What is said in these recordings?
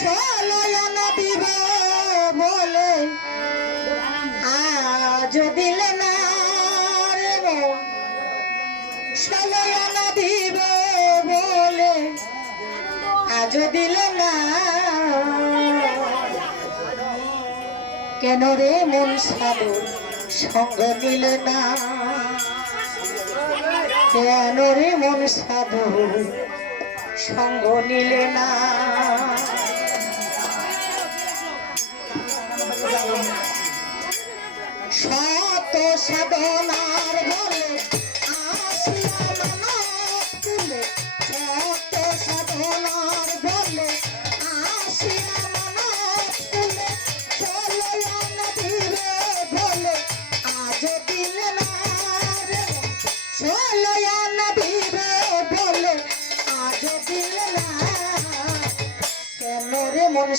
দিব বলে আজ দিলে না দিব বলে আজ দিলে না। কেন রে মন সাধু সঙ্গ নিলে না? কেন রে মন সাধু সঙ্গ নিলে না? সাধনার বলে, আসিয়া মানব তুলে শত সাধনার বলে, আসিয়া মানব তুলে চলো নদীরে বলে, আজ দিলে না রে চলো নদীরে বলে, আজ দিলে না কেন রে মন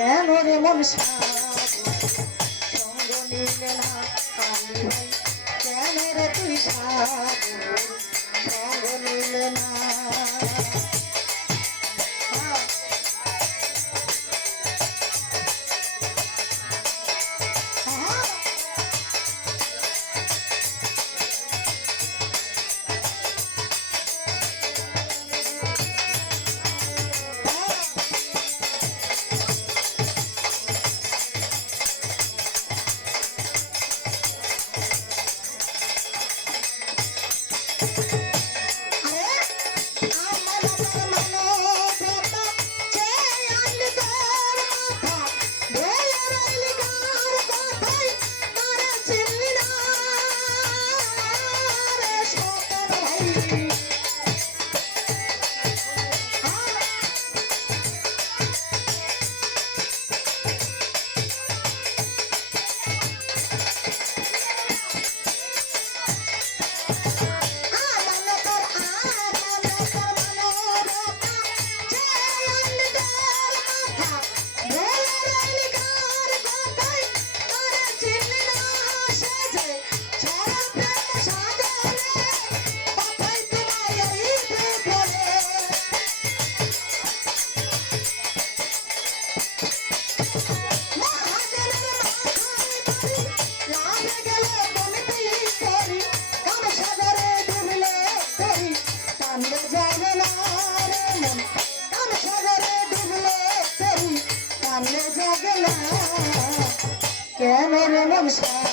কেন রে মন সঙ্গ নিলে না কেন রে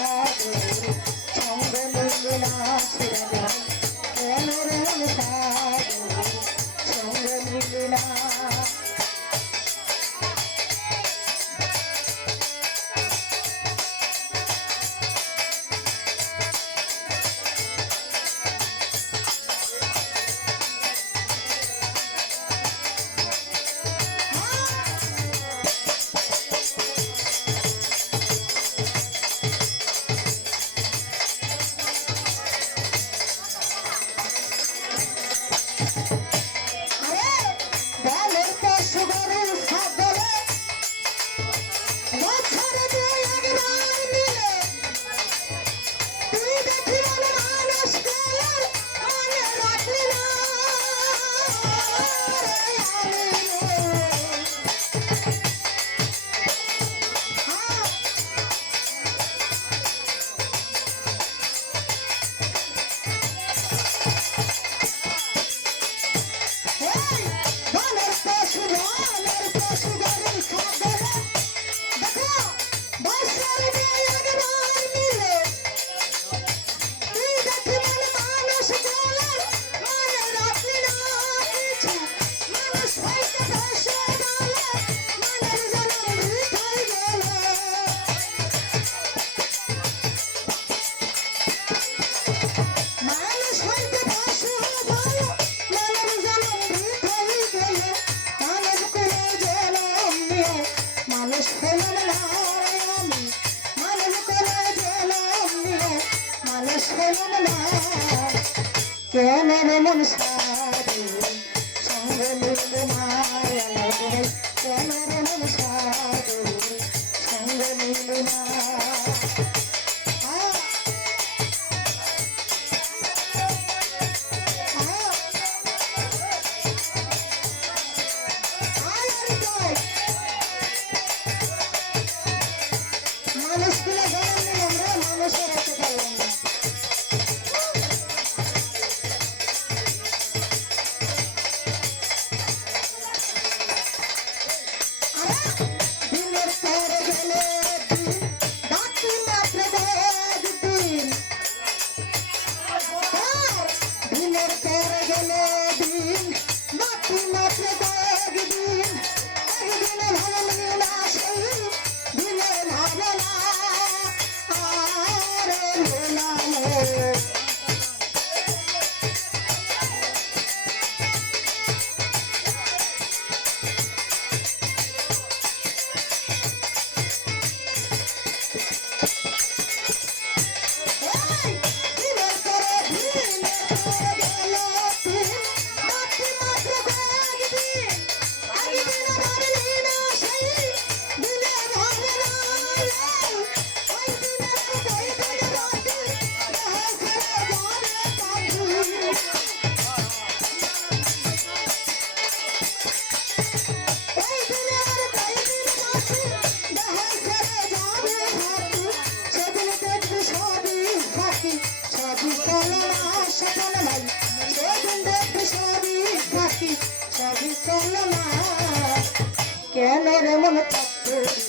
কেন রে মন তত্ত্ব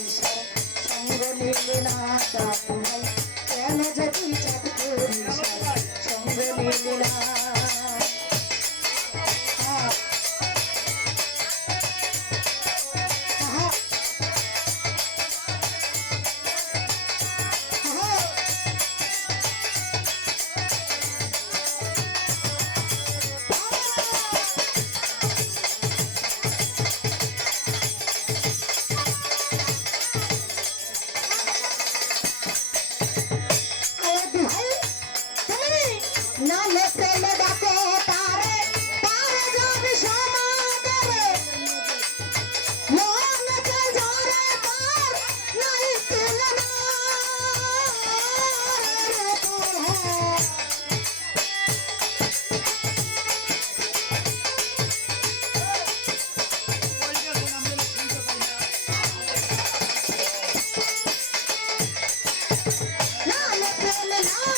Hello.